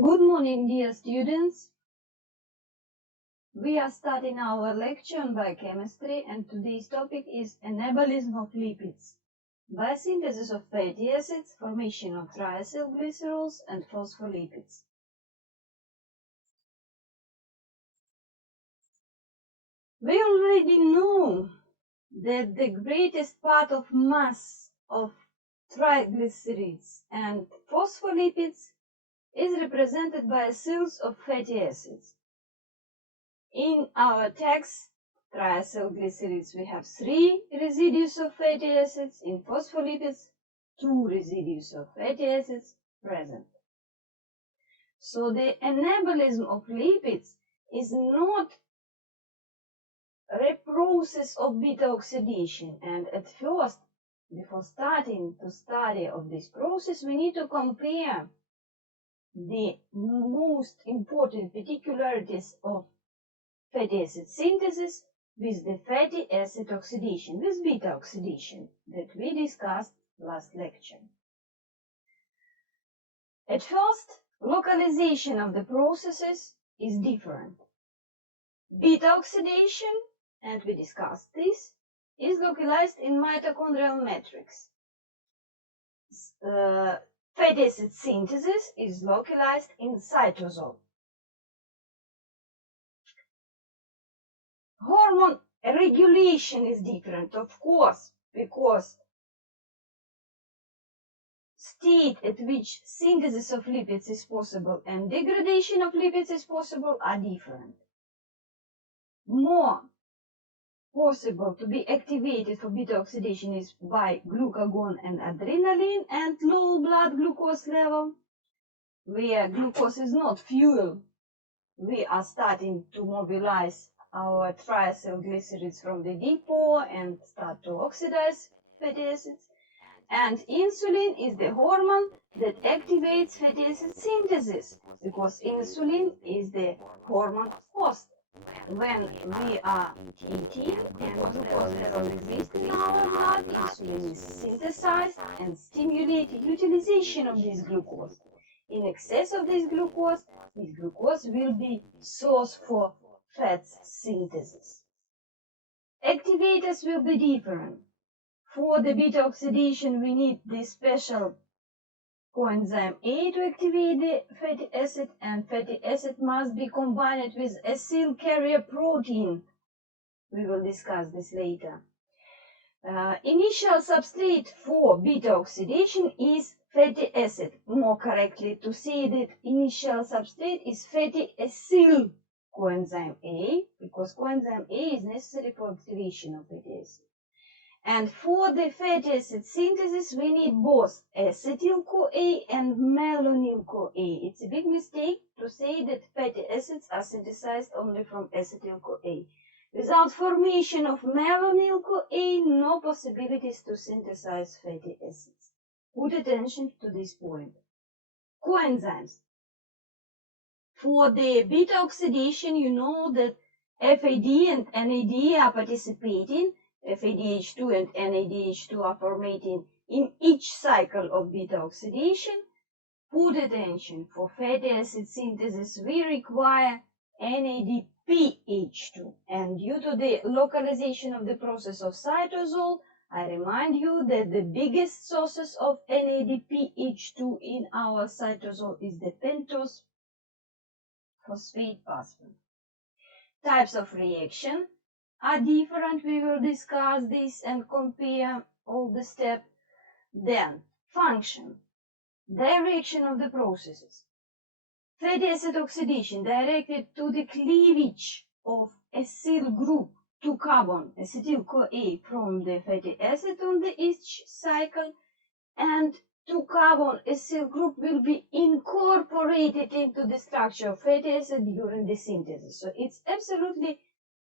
Good morning, dear students. We are starting our lecture on biochemistry, and today's topic is anabolism of lipids. Biosynthesis of fatty acids, formation of triacylglycerols and phospholipids. We already know that the greatest part of mass of triglycerides and phospholipids is represented by acyls of fatty acids. In our text, triacylglycerides, we have 3 residues of fatty acids. In phospholipids, 2 residues of fatty acids present. So the anabolism of lipids is not a process of beta oxidation. And at first, before starting to study of this process, we need to compare the most important particularities of fatty acid synthesis with the fatty acid oxidation, with beta oxidation that we discussed last lecture. At first, localization of the processes is different. Beta oxidation, and we discussed this, is localized in mitochondrial matrix. Fatty acid synthesis is localized in cytosol. Hormone regulation is different, of course, because state at which synthesis of lipids is possible and degradation of lipids is possible are different. More possible to be activated for beta oxidation is by glucagon and adrenaline and low blood glucose level, where glucose is not fuel. We are starting to mobilize our triacylglycerides from the depot and start to oxidize fatty acids. And insulin is the hormone that activates fatty acid synthesis, because insulin is the hormone host. When we are eating and glucose level exists in our blood, insulin is synthesized and stimulates utilization of this glucose. In excess of this glucose will be source for fat synthesis. Activators will be different. For the beta oxidation, we need the special coenzyme A to activate the fatty acid, and fatty acid must be combined with acyl carrier protein. We will discuss this later. Initial substrate for beta oxidation is fatty acid. More correctly to say that initial substrate is fatty acyl coenzyme A, because coenzyme A is necessary for activation of fatty acid. And for the fatty acid synthesis, we need both acetyl-CoA and malonyl-CoA. It's a big mistake to say that fatty acids are synthesized only from acetyl-CoA. Without formation of malonyl-CoA, no possibilities to synthesize fatty acids. Put attention to this point. Coenzymes. For the beta oxidation, you know that FAD and NAD are participating. FADH2 and NADH2 are formatting in each cycle of beta oxidation. Put attention, for fatty acid synthesis we require NADPH2, and due to the localization of the process of cytosol, I remind you that the biggest sources of NADPH2 in our cytosol is the pentose phosphate pathway. Types of reaction are different. We will discuss this and compare all the steps. Then, function, direction of the processes. Fatty acid oxidation directed to the cleavage of acyl group to carbon, acetyl-CoA, from the fatty acid on the each cycle, and 2 carbon acyl group will be incorporated into the structure of fatty acid during the synthesis. So it's absolutely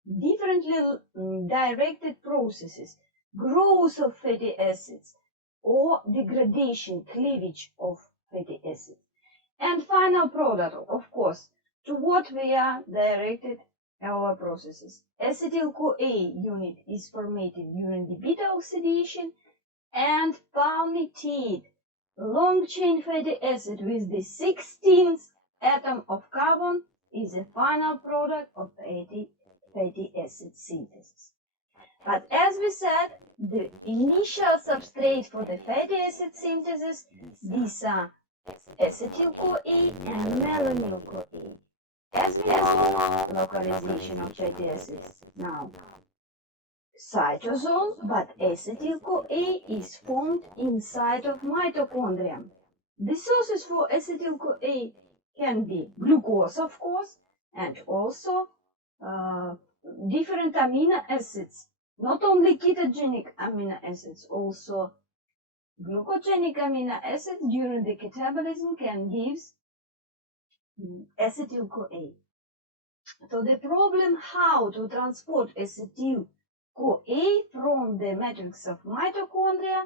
differently directed processes, growth of fatty acids or degradation, cleavage of fatty acids. And final product, of course, to what we are directed our processes. Acetyl-CoA unit is formated during the beta oxidation, and palmitate, long chain fatty acid with the 16th atom of carbon is a final product of fatty acid synthesis. But as we said, the initial substrate for the fatty acid synthesis, these are acetyl-CoA and malonyl-CoA. As we know, localization of fatty acids now cytosol, but acetyl-CoA is formed inside of mitochondria. The sources for acetyl-CoA can be glucose, of course, and also different amino acids. Not only ketogenic amino acids, also glucogenic amino acids during the catabolism can give acetyl-CoA. So the problem how to transport acetyl-CoA from the matrix of mitochondria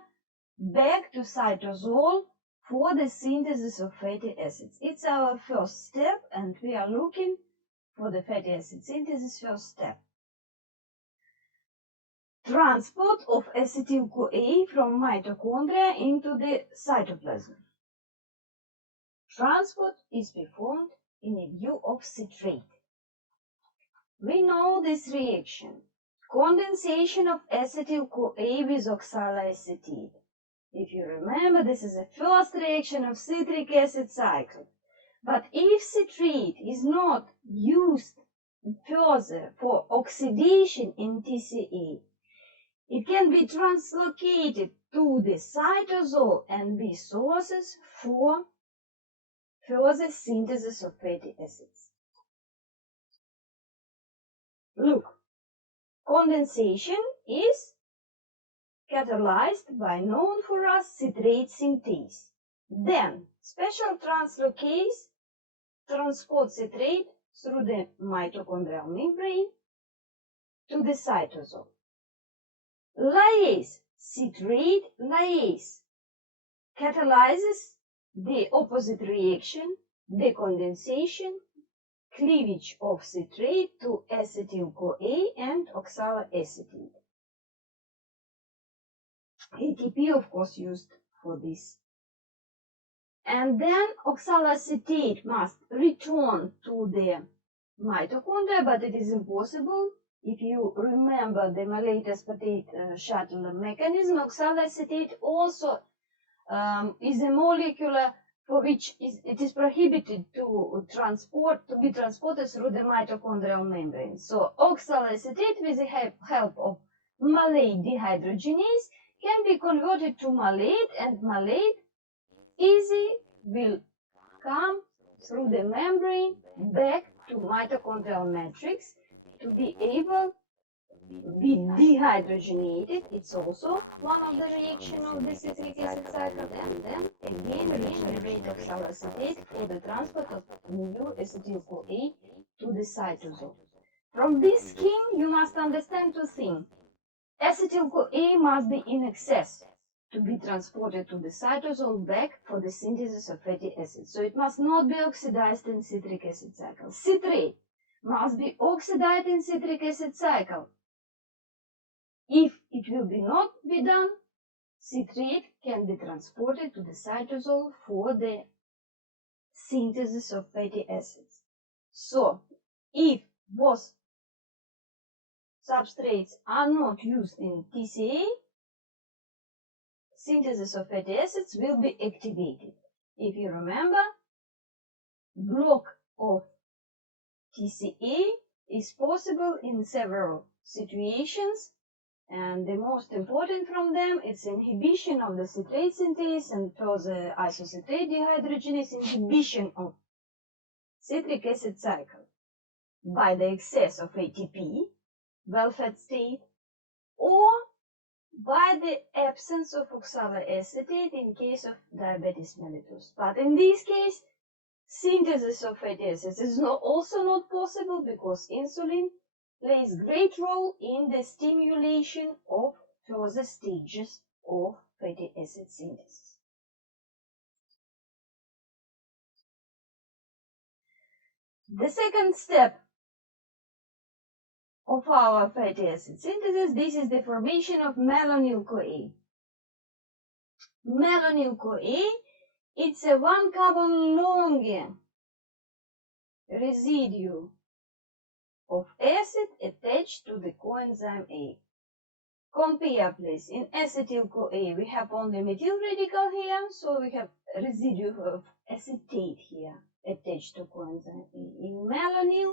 back to cytosol for the synthesis of fatty acids. It's our first step, and we are looking for the fatty acid synthesis first step. Transport of acetyl-CoA from mitochondria into the cytoplasm. Transport is performed in a view of citrate. We know this reaction. Condensation of acetyl-CoA with oxaloacetate. If you remember, this is the first reaction of citric acid cycle. But if citrate is not used further for oxidation in TCA, it can be translocated to the cytosol and be sources for further synthesis of fatty acids. Look, condensation is catalyzed by known for us citrate synthase. Then, special translocase transports citrate through the mitochondrial membrane to the cytosol. Lyase, citrate lyase, catalyzes the opposite reaction, decondensation, cleavage of citrate to acetyl-CoA and oxaloacetate. ATP, of course, used for this. And then oxaloacetate must return to the mitochondria, but it is impossible. If you remember the malate aspartate shuttle mechanism, oxaloacetate also is a molecule for which it is prohibited to be transported through the mitochondrial membrane. So oxaloacetate, with the help of malate dehydrogenase, can be converted to malate, and malate easy will come through the membrane back to mitochondrial matrix to be able to be dehydrogenated. It's also one of the reactions of the citric acid cycle, and then again regenerate oxaloacetate for the transport of new acetyl-CoA to the cytosol. From this scheme, you must understand two things. Acetyl-CoA must be in excess to be transported to the cytosol back for the synthesis of fatty acids. So it must not be oxidized in citric acid cycle. Citrate must be oxidized in citric acid cycle. If it will not be done, citrate can be transported to the cytosol for the synthesis of fatty acids. So, if both substrates are not used in TCA, synthesis of fatty acids will be activated. If you remember, block of TCA is possible in several situations, and the most important from them is inhibition of the citrate synthase and further isocitrate dehydrogenase, inhibition of citric acid cycle by the excess of ATP, well-fed state, or by the absence of oxaloacetate in case of diabetes mellitus. But in this case, synthesis of fatty acids is also not possible because insulin plays great role in the stimulation of further stages of fatty acid synthesis. The second step of our fatty acid synthesis, this is the formation of malonyl-CoA. Malonyl-CoA, it's a 1 carbon longer residue of acid attached to the coenzyme A. Compare please. In acetyl-CoA we have only methyl radical here, so we have residue of acetate here attached to coenzyme A. In malonyl,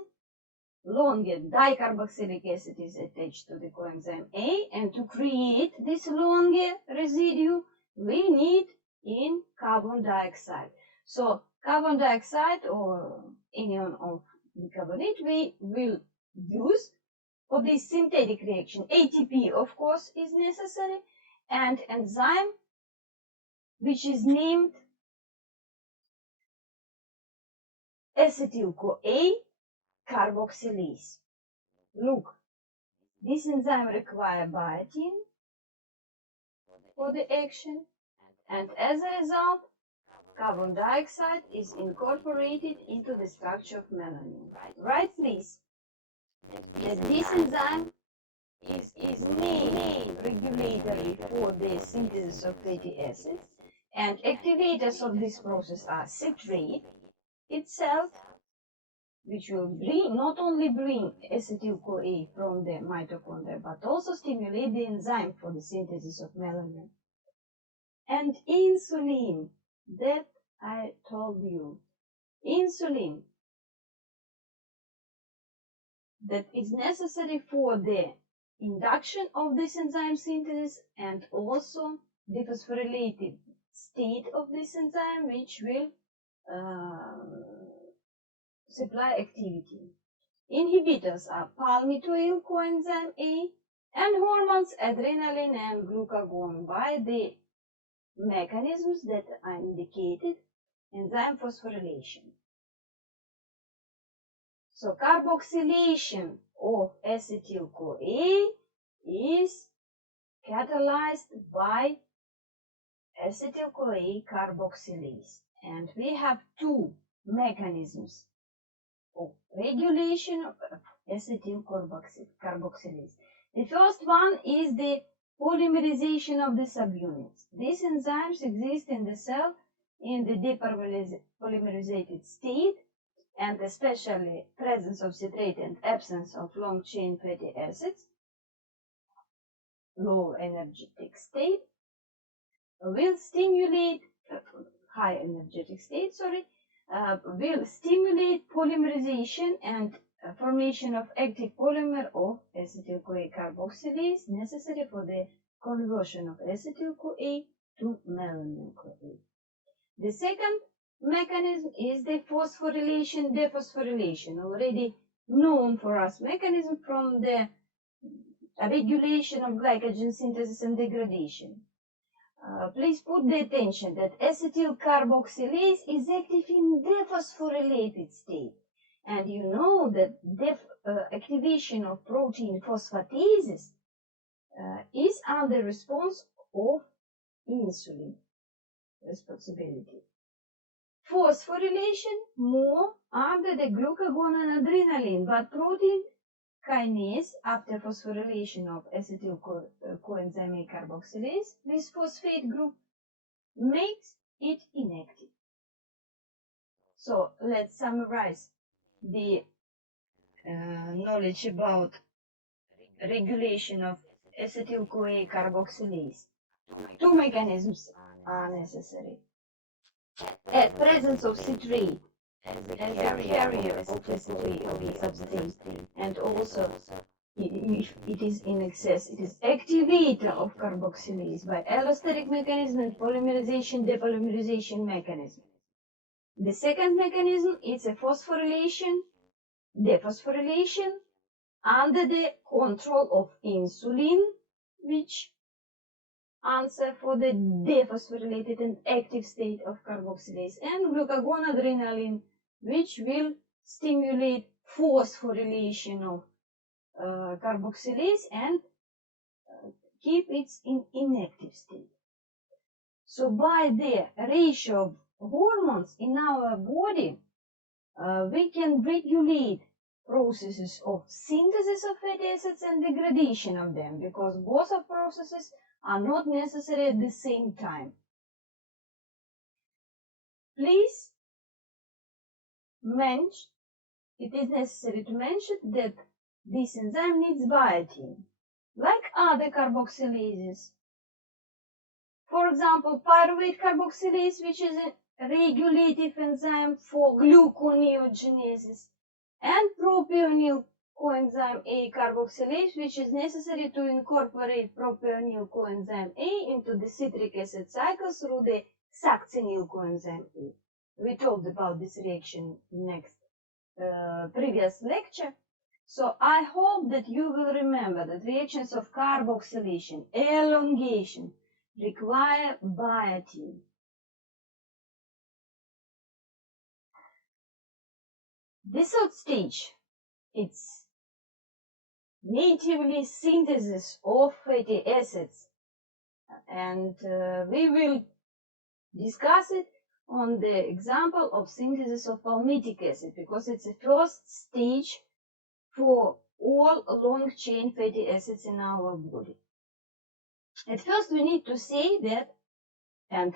longer dicarboxylic acid is attached to the coenzyme A, and to create this longer residue we need in carbon dioxide. So carbon dioxide or anion of bicarbonate we will use for this synthetic reaction. ATP of course is necessary, and enzyme which is named acetyl-CoA carboxylase. Look, this enzyme requires biotin for the action, and as a result carbon dioxide is incorporated into the structure of melanin. Write please that this enzyme is main regulatory for the synthesis of fatty acids, and activators of this process are citrate itself, which will not only bring acetyl-CoA from the mitochondria, but also stimulate the enzyme for the synthesis of melanin. And insulin, that I told you, insulin, that is necessary for the induction of this enzyme synthesis and also the phosphorylated state of this enzyme, which will supply activity. Inhibitors are palmitoyl coenzyme A and hormones adrenaline and glucagon by the mechanisms that are indicated, enzyme phosphorylation. So carboxylation of acetyl-CoA is catalyzed by acetyl-CoA carboxylase, and we have two mechanisms of regulation of acetyl carboxylase. The first one is the polymerization of the subunits. These enzymes exist in the cell in the depolymerizated state, and especially presence of citrate and absence of long-chain fatty acids, low energetic state, will stimulate high energetic state, will stimulate polymerization and formation of active polymer of acetyl-CoA carboxylase necessary for the conversion of acetyl-CoA to melanin-CoA. The second mechanism is the phosphorylation dephosphorylation, already known for us mechanism from the regulation of glycogen synthesis and degradation. Please put the attention that acetyl carboxylase is active in dephosphorylated state, and you know that activation of protein phosphatases is under response of insulin responsibility. Phosphorylation more under the glucagon and adrenaline, but protein kinase after phosphorylation of acetyl coenzyme A carboxylase, this phosphate group makes it inactive. So let's summarize the knowledge about regulation of acetyl-CoA carboxylase. Two mechanisms are necessary. At presence of citrate as a carrier of acetate of the substance, and also if it is in excess, it is activator of carboxylase by allosteric mechanism and polymerization depolymerization mechanism. The second mechanism is a phosphorylation dephosphorylation under the control of insulin, which answer for the dephosphorylated and active state of carboxylase, and glucagon adrenaline, which will stimulate phosphorylation of carboxylase and keep it in inactive state. So by the ratio of hormones in our body, we can regulate processes of synthesis of fatty acids and degradation of them, because both of processes are not necessary at the same time. Please it is necessary to mention that this enzyme needs biotin, like other carboxylases. For example, pyruvate carboxylase, which is a regulative enzyme for gluconeogenesis, and propionyl coenzyme A carboxylase, which is necessary to incorporate propionyl coenzyme A into the citric acid cycle through the succinyl coenzyme A. We talked about this reaction next previous lecture. So I hope that you will remember that reactions of carboxylation, elongation, require biotin. The third stage, it's natively synthesis of fatty acids, and we will discuss it on the example of synthesis of palmitic acid, because it's the first stage for all long-chain fatty acids in our body. At first, we need to say that, and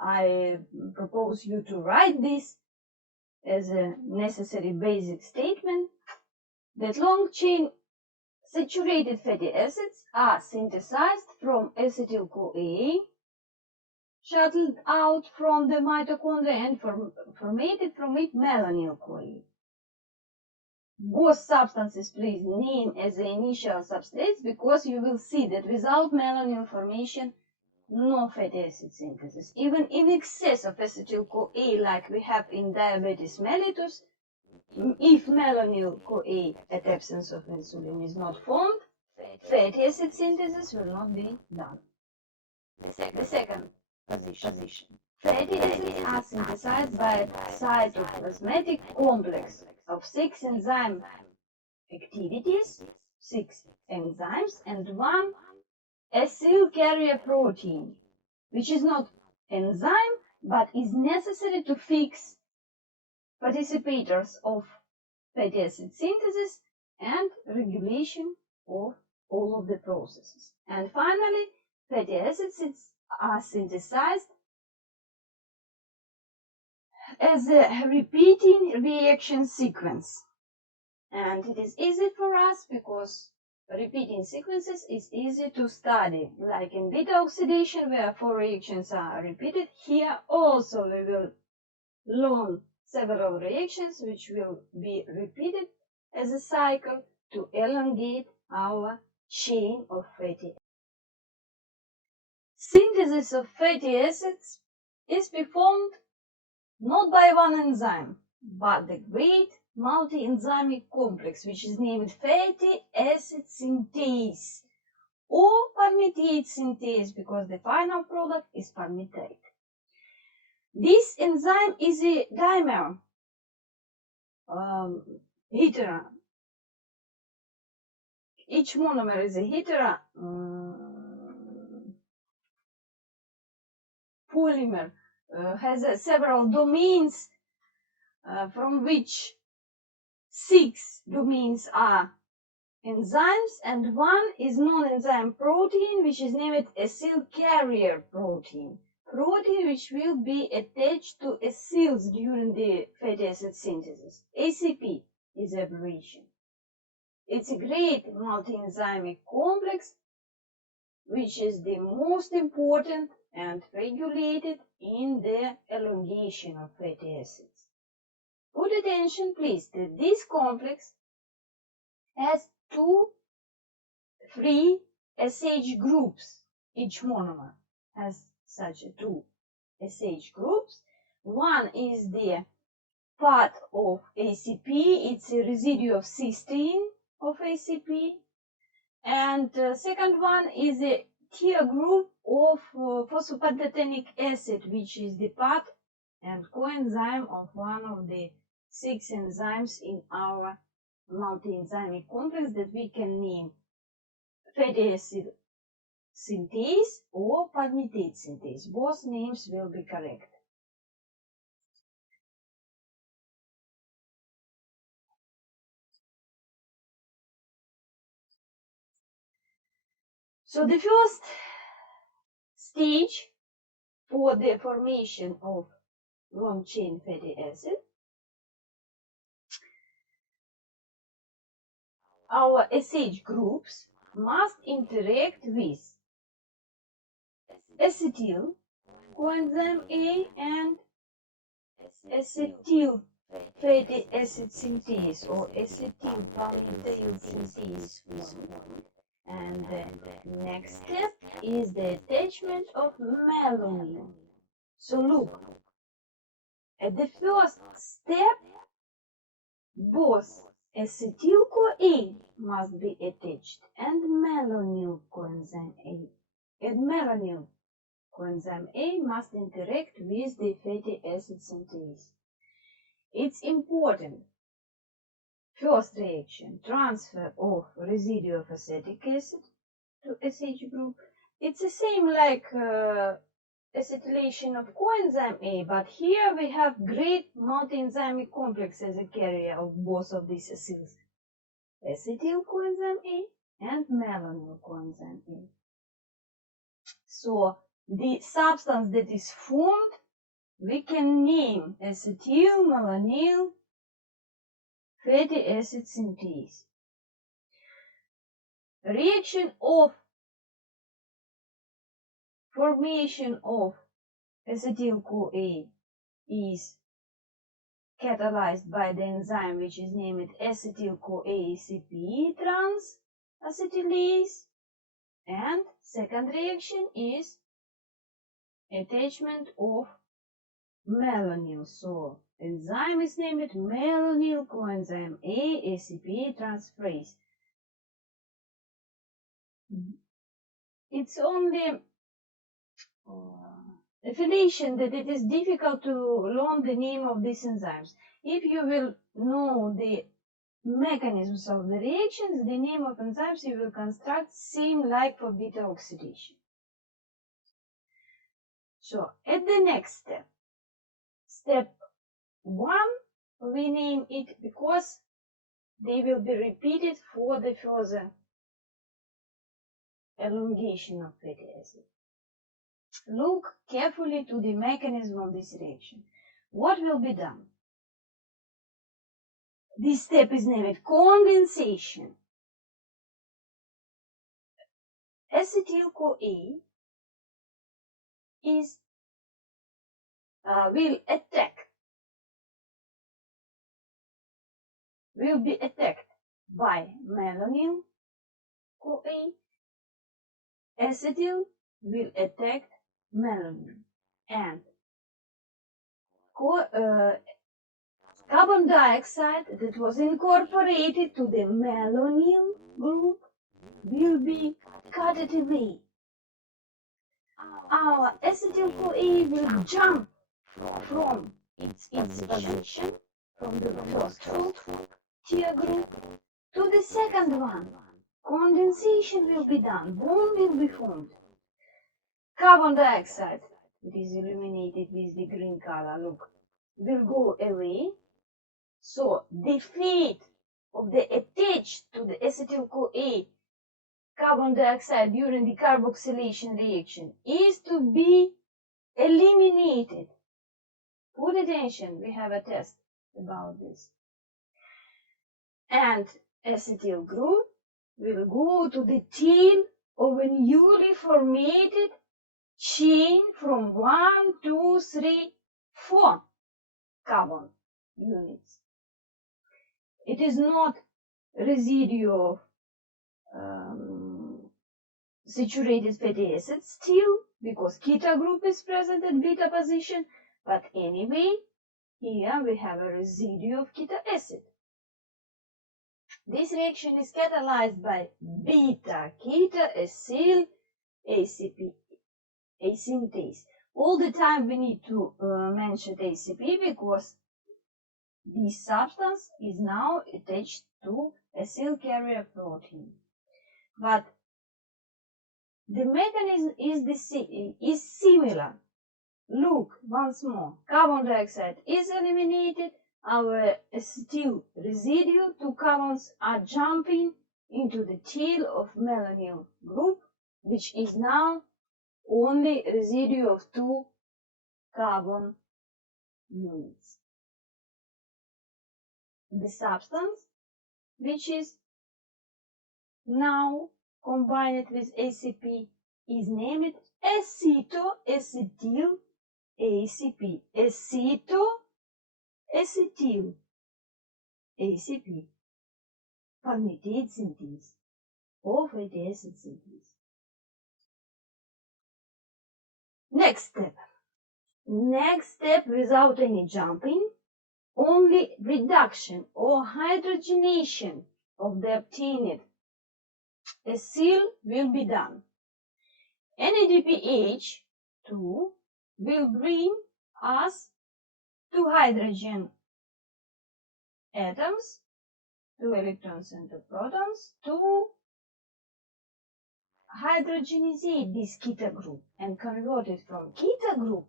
I propose you to write this as a necessary basic statement, that long-chain saturated fatty acids are synthesized from acetyl-CoA, shuttled out from the mitochondria, and formated from it malonyl-CoA. Both substances please name as the initial substrates, because you will see that without malonyl formation, no fatty acid synthesis. Even in excess of acetyl-CoA, like we have in diabetes mellitus, if malonyl-CoA at absence of insulin is not formed, fatty acid synthesis will not be done. The second position. Fatty acids are synthesized by a cytoplasmatic complex of 6 enzyme activities, 6 enzymes, and 1 acyl carrier protein, which is not enzyme but is necessary to fix participators of fatty acid synthesis and regulation of all of the processes. And finally, fatty acids are synthesized as a repeating reaction sequence. And it is easy for us because repeating sequences is easy to study. Like in beta oxidation, where 4 reactions are repeated, here also we will learn several reactions which will be repeated as a cycle to elongate our chain of fatty acids. Synthesis of fatty acids is performed not by one enzyme, but the great multi-enzymic complex, which is named fatty acid synthase or palmitate synthase, because the final product is palmitate. This enzyme is a dimer hetera. Each monomer is a hetera polymer, has several domains from which 6 domains are enzymes, and 1 is non-enzyme protein, which is named acyl carrier protein. Protein which will be attached to acyls during the fatty acid synthesis. ACP is abbreviation. It's a great multi-enzymic complex which is the most important and regulated in the elongation of fatty acids. Put attention please that this complex has 2 free SH groups. Each monomer has such 2 SH groups. One is the part of ACP, it's a residue of cysteine of ACP. And second one is a tier group of phosphopentatonic acid, which is the part and coenzyme of one of the 6 enzymes in our multi-enzymic complex that we can name fatty acid synthase or palmitate synthase. Both names will be correct. So the first stage for the formation of long-chain fatty acid our SH groups must interact with acetyl coenzyme A and acetyl fatty acid synthase or acetyl palmityl synthase form. And the next step is the attachment of melanin. So look, at the first step, both acetyl-CoA must be attached and melanin coenzyme A. And melanin coenzyme A must interact with the fatty acid synthase. It's important. First reaction, transfer of residue of acetic acid to SH group. It's the same like acetylation of coenzyme A, but here we have great multi-enzymic complex as a carrier of both of these acyls. Acetyl coenzyme A and melanin coenzyme A. So the substance that is formed, we can name acetyl malanyl fatty acid synthase. Reaction of formation of acetyl-CoA is catalyzed by the enzyme which is named acetyl-CoA ACP transacetylase, and second reaction is attachment of melanyl. So enzyme is named melanyl coenzyme A ACP transferase. It's only affiliation that it is difficult to learn the name of these enzymes. If you will know the mechanisms of the reactions, the name of enzymes you will construct same like for beta oxidation. So at the next step, step 1, we name it because they will be repeated for the further elongation of fatty acid. Look carefully to the mechanism of this reaction. What will be done? This step is named condensation. Acetyl-CoA will be attacked by melanyl CoA. Acetyl will attack melanin, and carbon dioxide that was incorporated to the melanyl group will be cut away. Our acetyl-CoA will jump from its position, from the first tier group to the second one. Condensation will be done, bond will be formed. Carbon dioxide, it is illuminated with the green color, look, will go away. So the fate of the attached to the acetyl-CoA carbon dioxide during the carboxylation reaction is to be eliminated. Put attention, we have a test about this. And acetyl group will go to the tail of a newly formated chain from 1, 2, 3, 4 carbon units. It is not residue of saturated fatty acids still, because keto group is present at beta position, but anyway, here we have a residue of keto acid. This reaction is catalyzed by beta-keto-acyl ACP synthase. All the time we need to mention ACP because this substance is now attached to acyl carrier protein. But the mechanism is similar. Look once more. Carbon dioxide is eliminated. Our acetyl residue, 2 carbons are jumping into the tail of melanyl group, which is now only residue of 2 carbon units. The substance which is now combined with ACP, is named acetoacetyl ACP. Acetoacetyl ACP. Palmitate synthase or fatty acid synthase. Next step without any jumping, only reduction or hydrogenation of the obtained acyl will be done. NADPH2 will bring us 2 hydrogen atoms, 2 electrons and 2 protons, to hydrogenate this keto group and convert it from keto group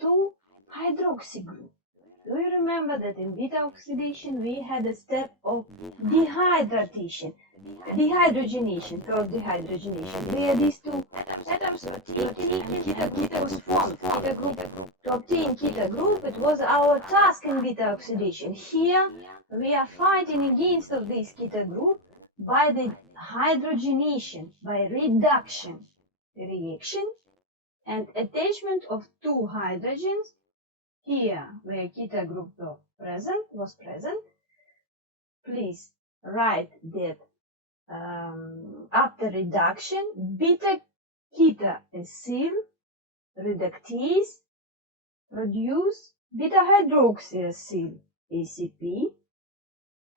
to hydroxy group. Do you remember that in beta oxidation we had a step of dehydrogenation, first dehydrogenation, where these 2 atoms were taken and keto group was formed. Keto group, to obtain keto group, it was our task in beta oxidation. Here we are fighting against of this keto group by the hydrogenation, by reduction reaction and attachment of 2 hydrogens here where keto group was present. Please write that after reduction, beta keto acyl reductase produce beta hydroxyacyl ACP,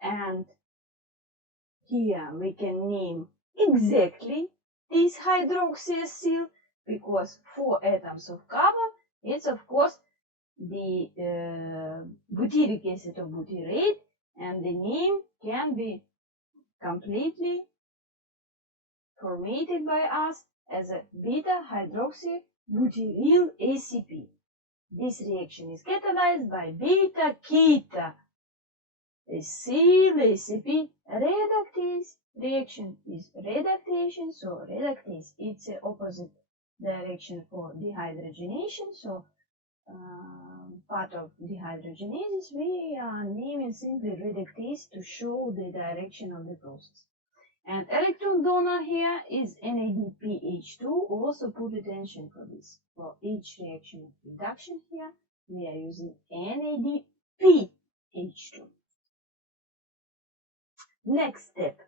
and here we can name exactly this hydroxyacyl because 4 atoms of carbon, it's of course the butyric acid of butyrate, and the name can be completely formatted by us as a beta hydroxybutyryl ACP. This reaction is catalyzed by beta keto acyl ACP reductase. Reaction is reductation, so reductase, it's the opposite direction for dehydrogenation, so part of dehydrogenases, we are naming simply reductase to show the direction of the process. And electron donor here is NADPH2. Also put attention for this. For each reaction of reduction here, we are using NADPH2. Next step.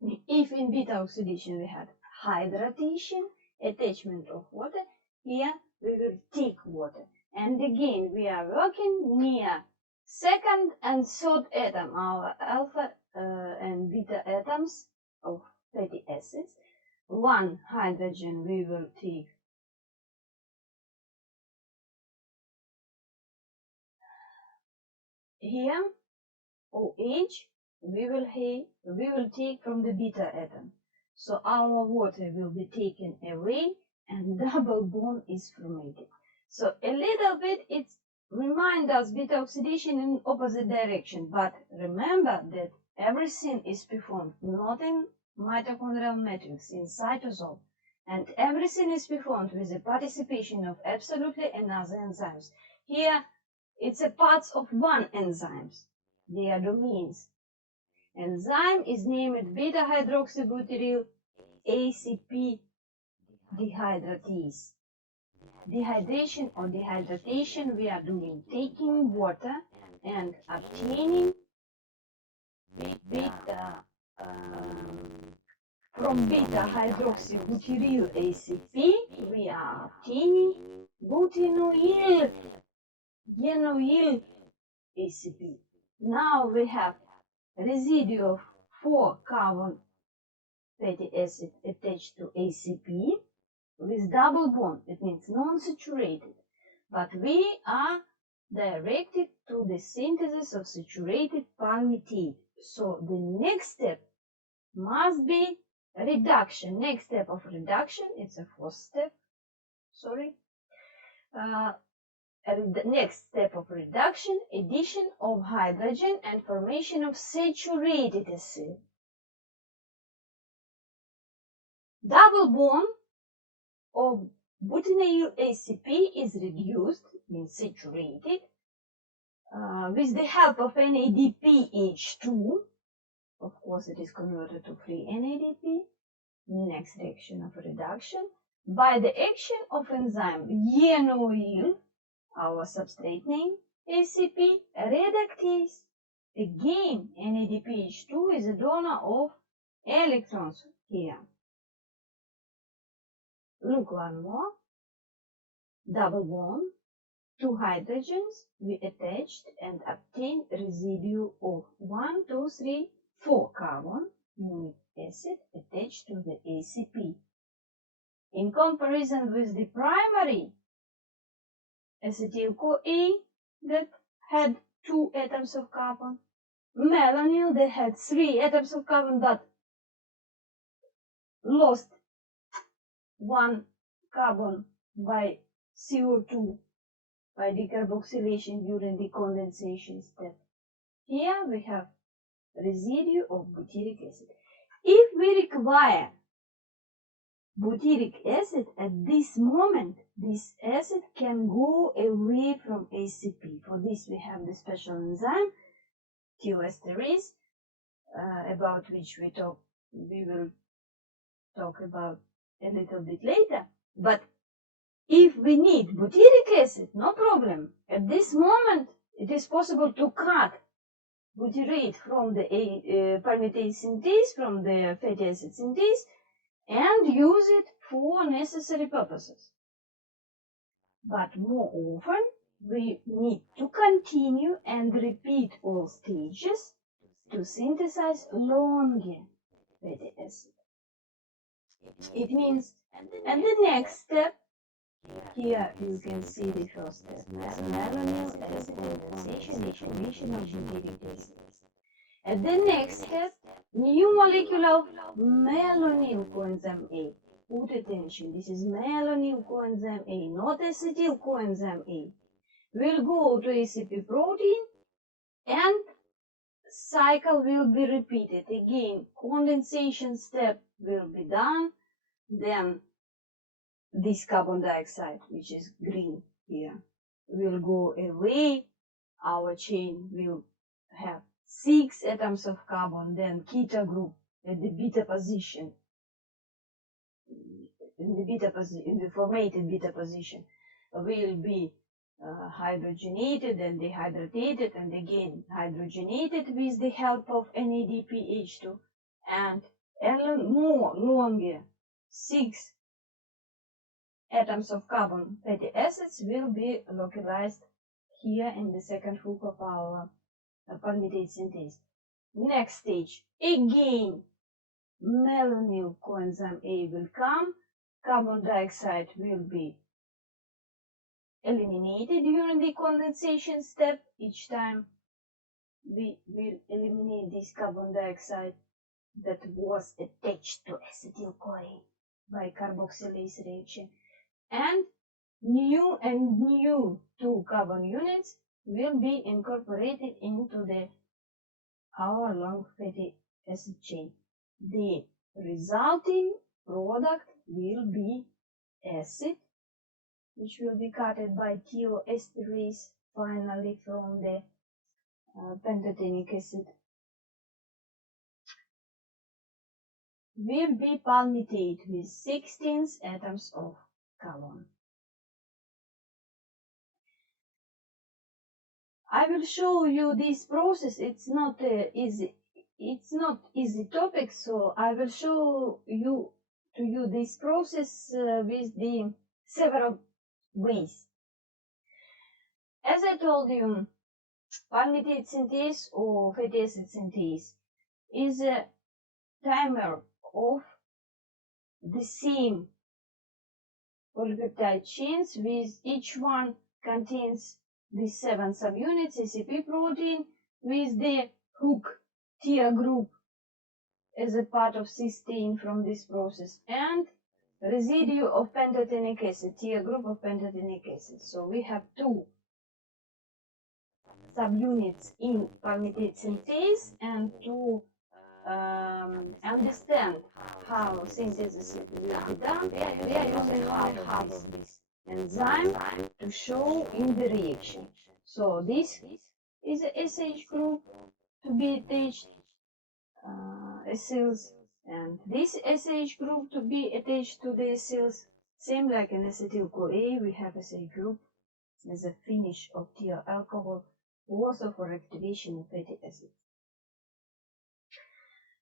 If in beta oxidation we had hydration, attachment of water, here we will take water. And again, we are working near second and third atom, our alpha and beta atoms of fatty acids. 1 hydrogen we will take here, OH, we will take from the beta atom. So our water will be taken away and double bond is formed. So a little bit it reminds us beta oxidation in opposite direction, but remember that everything is performed not in mitochondrial matrix, in cytosol, and everything is performed with the participation of absolutely another enzymes. Here it's a parts of one enzymes. They are domains. Enzyme is named beta hydroxybutyryl ACP dehydratase. Dehydration or dehydratation we are doing, taking water and obtaining beta from beta hydroxybutyryl ACP we are obtaining butynoyl genoyl ACP. Now we have residue of 4 carbon fatty acid attached to ACP with double bond, it means non-saturated, but we are directed to the synthesis of saturated palmitate. So the next step must be reduction. Next step of reduction, it's a 4th step, next step of reduction, addition of hydrogen and formation of saturated acyl. Double bond of butynyl ACP is reduced, means saturated, with the help of NADPH2, Of course, it is converted to free NADP. Next reaction of reduction. By the action of enzyme yenoyl, our substrate name, ACP reductase. Again, NADPH2 is a donor of electrons here. Look one more. Double bond. 2 hydrogens we attached and obtained residue of 1, 2, 3, 4 carbon unique acid attached to the ACP. In comparison with the primary acetyl-CoA that had 2 atoms of carbon, malonyl that had 3 atoms of carbon but lost 1 carbon by CO2 by decarboxylation during the condensation step. Here we have residue of butyric acid. If we require butyric acid at this moment, this acid can go away from ACP. For this we have the special enzyme, thioesterase, about which we will talk about a little bit later. But if we need butyric acid, no problem. At this moment, it is possible to cut butyrate from the palmitate synthase, from the fatty acid synthase, and use it for necessary purposes. But more often, we need to continue and repeat all stages to synthesize longer fatty acid. It means, and the next step, here you can see the first step, malonyl acid condensation, the formation of butyric acid. At the next step, new molecule of malonyl coenzyme A. Put attention, this is malonyl coenzyme A, not acetyl coenzyme A. Will go to ACP protein and cycle will be repeated. Again, condensation step will be done, then this carbon dioxide, which is green here, will go away. Our chain will have 6 atoms of carbon, then keto group at the beta position, in the formatted beta position, will be hydrogenated and dehydrated and again hydrogenated with the help of NADPH2, and more longer 6 atoms of carbon fatty acids will be localized here in the second hook of our palmitate synthase. Next stage, again, malonyl coenzyme A will come, carbon dioxide will be eliminated during the condensation step. Each time we will eliminate this carbon dioxide that was attached to acetyl-CoA by carboxylase reaction. And new 2 carbon units will be incorporated into our long fatty acid chain. The resulting product will be acid, which will be cutted by thioesterase finally from the pentatonic acid. Will be palmitate with 16 atoms of carbon. I will show you this process. It's not easy topic, so I will show you this process with the several ways. As I told you, palmitate synthase or fatty acid synthase is a trimer of the same polypeptide chains, with each one contains the 7 subunits ACP protein with the hook tier group as a part of cysteine from this process, and residue of pentatonic acid, tier group of pentatonic acid. So we have 2 subunits in palmitate synthase, and to understand how synthesis will be done, we are using half of this enzyme to show in the reaction. So this is a SH group to be attached acyls, and this SH group to be attached to the acyls. Same like in acetyl-CoA, we have SH group as a finish of TR alcohol, also for activation of fatty acids.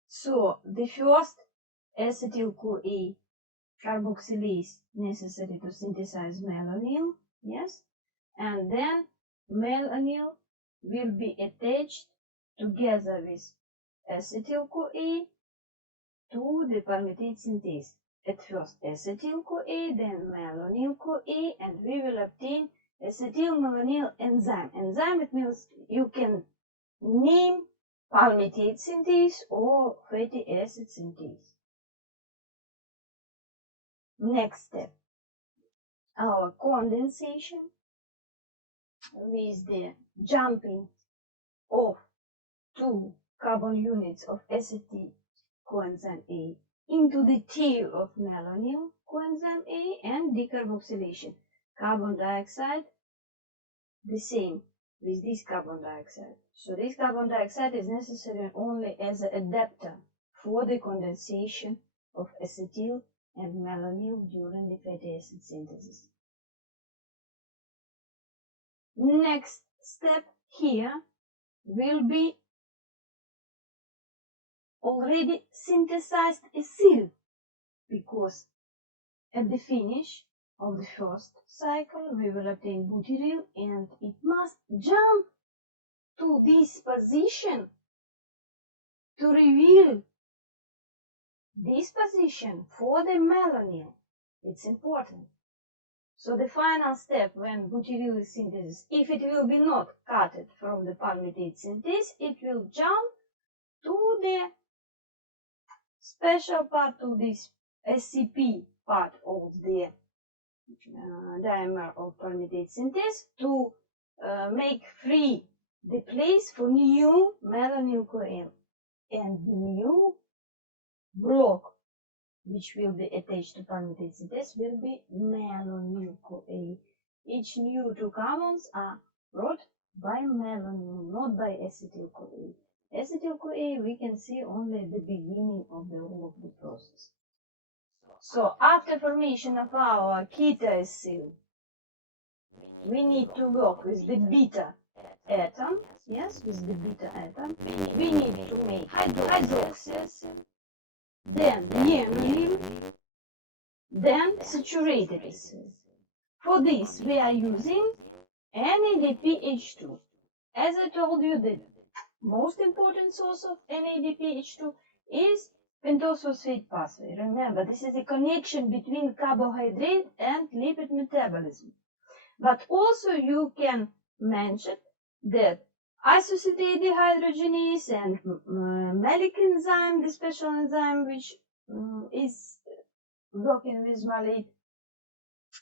So the first acetyl-CoA carboxylase necessary to synthesize malonyl, yes, and then malonyl will be attached together with acetyl-CoA to the palmitate synthase. At first acetyl-CoA, then malonyl-CoA, and we will obtain acetyl-malonyl enzyme. Enzyme, it means you can name palmitate synthase or fatty acid synthase. Next step, our condensation with the jumping of 2 carbon units of acetyl coenzyme A into the tail of malonyl coenzyme A and decarboxylation. Carbon dioxide, the same with this carbon dioxide. So this carbon dioxide is necessary only as an adapter for the condensation of acetyl and malonyl during the fatty acid synthesis. Next step here will be already synthesized acyl, because at the finish of the first cycle we will obtain butyryl, and it must jump to this position to reveal this position for the malonyl. It's important. So the final step when butyryl is synthesized, if it will be not cut from the palmitate synthase, it will jump to the special part of this SCP part of the dimer of palmitate synthase to make free the place for new malonyl CoA, and new block which will be attached to palmitate synthase will be malonyl CoA. Each new 2 carbons are brought by malonyl, not by acetyl-CoA. Acetyl-CoA we can see only at the beginning of the whole of the process. So after formation of our ketacyl, we need to work with the beta atom, yes, with the beta atom. We need to make hydroxyl, then enonyl, then saturated acyl. For this we are using NADPH2. As I told you, the most important source of NADPH2 is pentose phosphate pathway. Remember, this is a connection between carbohydrate and lipid metabolism. But also you can mention that isocitrate dehydrogenase and malic enzyme, the special enzyme which is working with malate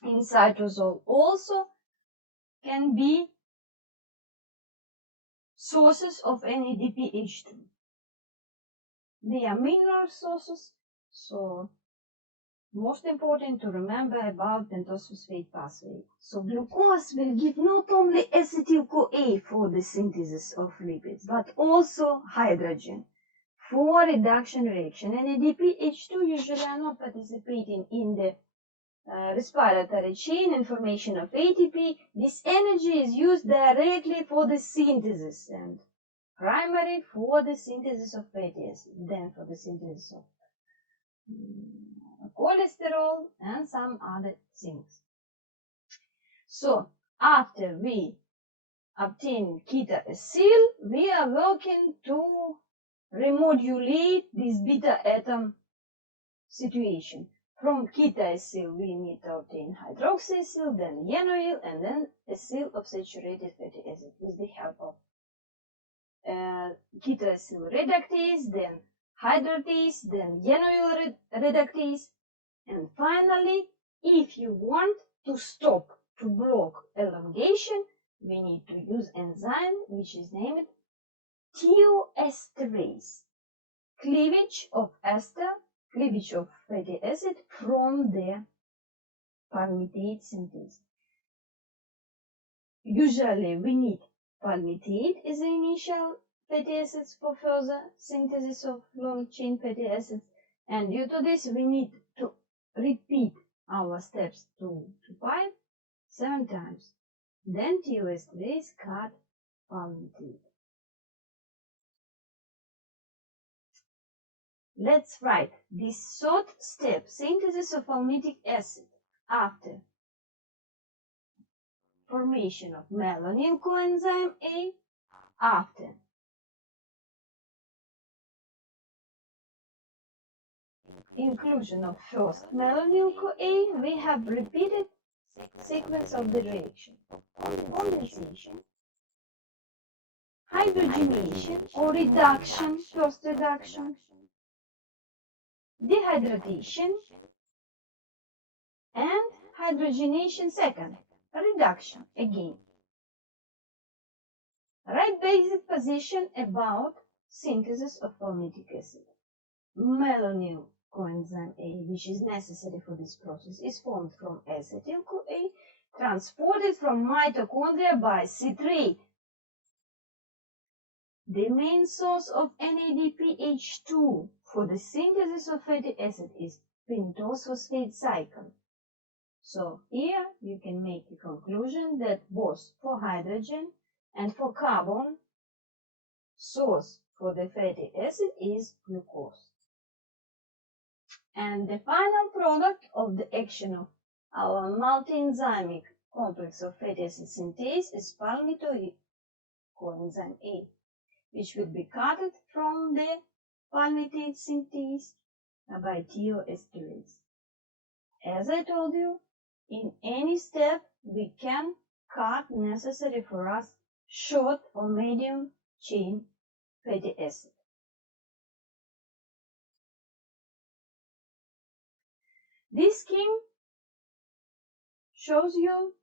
in cytosol, also can be sources of NADPH2. They are mineral sources, so most important to remember about pentose phosphate pathway. So glucose will give not only acetyl-CoA for the synthesis of lipids, but also hydrogen for reduction reaction. NADPH2 usually are not participating in the respiratory chain and formation of ATP. This energy is used directly for the synthesis and primary for the synthesis of fatty acid, then for the synthesis of cholesterol and some other things. So after we obtain ketacyl, we are working to remodulate this beta atom situation. From ketacyl we need to obtain hydroxycyl, then enonyl, and then acyl of saturated fatty acid with the help of ketacyl reductase, then hydratase, then enonyl reductase, and finally, if you want to stop, to block elongation, we need to use enzyme which is named thioesterase, cleavage of ester, cleavage of fatty acid from the palmitate synthase. Usually we need palmitate as the initial fatty acids for further synthesis of long-chain fatty acids. And due to this, we need to repeat our steps 2 to 5 7 times. Then TOS3 is cut palmitate. Let's write this third step, synthesis of palmitic acid, after formation of melanin coenzyme A, after inclusion of first melanin A, we have repeated sequence of the reaction. Condensation, hydrogenation or reduction, first reduction, dehydration, and hydrogenation second, reduction again. Write basic position about synthesis of palmitic acid. Melanin coenzyme A, which is necessary for this process, is formed from acetyl-CoA, transported from mitochondria by citrate. The main source of NADPH2 for the synthesis of fatty acid is pentose phosphate cycle. So here you can make a conclusion that both for hydrogen and for carbon, source for the fatty acid is glucose. And the final product of the action of our multi-enzymic complex of fatty acid synthase is palmitoid coenzyme A, which will be cut from the palmitate synthase by TOS3. As I told you, in any step we can cut necessary for us short or medium chain fatty acid. This scheme shows you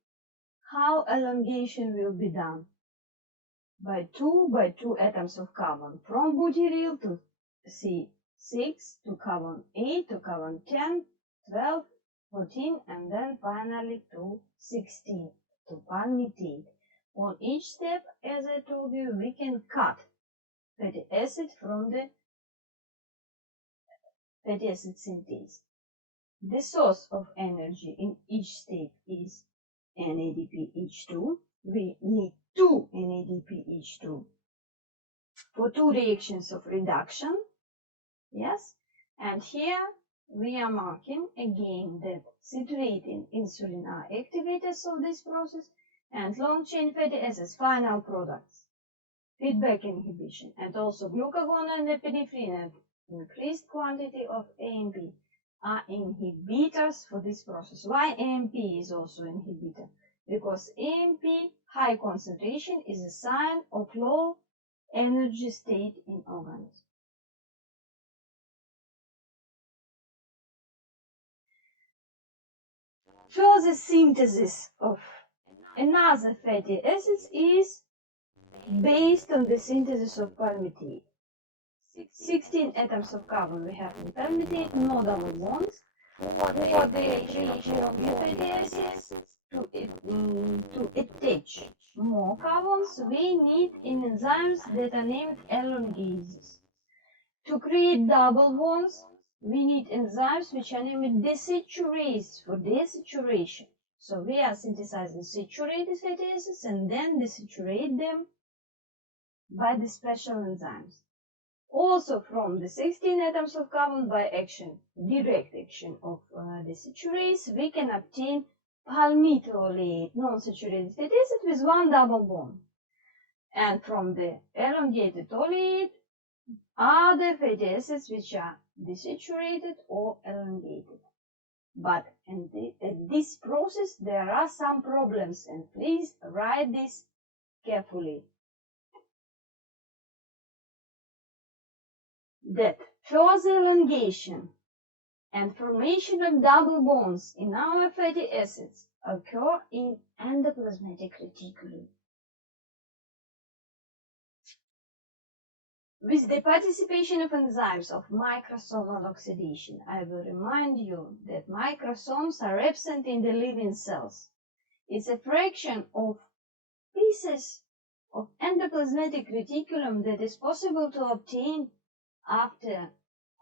how elongation will be done by 2 atoms of carbon, from butyryl to C6 to carbon 8 to carbon 10, 12, 14, and then finally to 16 to palmitate. On each step, as I told you, we can cut fatty acid from the fatty acid synthase. The source of energy in each step is NADPH2. We need 2 NADPH2 for 2 reactions of reduction. Yes, and here we are marking again that citrate and insulin are activators of this process, and long-chain fatty acids, final products, feedback inhibition, and also glucagon and epinephrine and increased quantity of AMP are inhibitors for this process. Why AMP is also inhibitor? Because AMP high concentration is a sign of low energy state in organism. Further synthesis of another fatty acids is based on the synthesis of palmitate. 16 atoms of carbon we have in palmitate, no double bonds. For the reaction of long fatty acids to attach more carbons, we need enzymes that are named elongases. To create double bonds, we need enzymes which are named desaturases for desaturation. So we are synthesizing saturated fatty acids and then desaturate them by the special enzymes. Also from the 16 atoms of carbon by action, direct action of desaturase, we can obtain palmitoleic non-saturated fatty acid with 1 double bond. And from the elongated oleate, other fatty acids which are desaturated or elongated. But in this process there are some problems, and please write this carefully. That further elongation and formation of double bonds in our fatty acids occur in endoplasmatic reticulum. With the participation of enzymes of microsomal oxidation, I will remind you that microsomes are absent in the living cells. It's a fraction of pieces of endoplasmatic reticulum that is possible to obtain after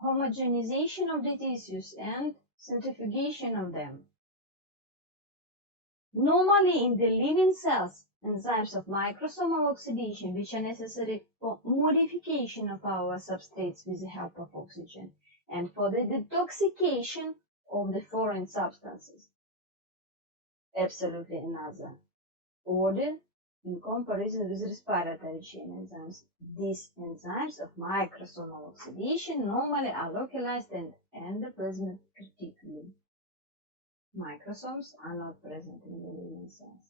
homogenization of the tissues and centrifugation of them. Normally in the living cells, enzymes of microsomal oxidation, which are necessary for modification of our substrates with the help of oxygen and for the detoxification of the foreign substances. Absolutely another order in comparison with respiratory chain enzymes. These enzymes of microsomal oxidation normally are localized in endoplasmic reticulum. Microsomes are not present in the living cells.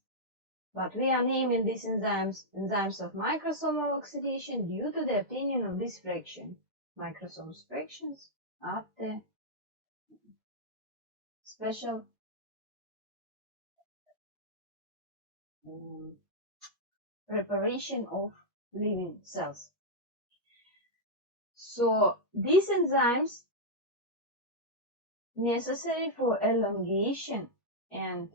But we are naming these enzymes of microsomal oxidation due to the obtaining of this fraction, microsomes fractions, after special preparation of living cells. So these enzymes necessary for elongation and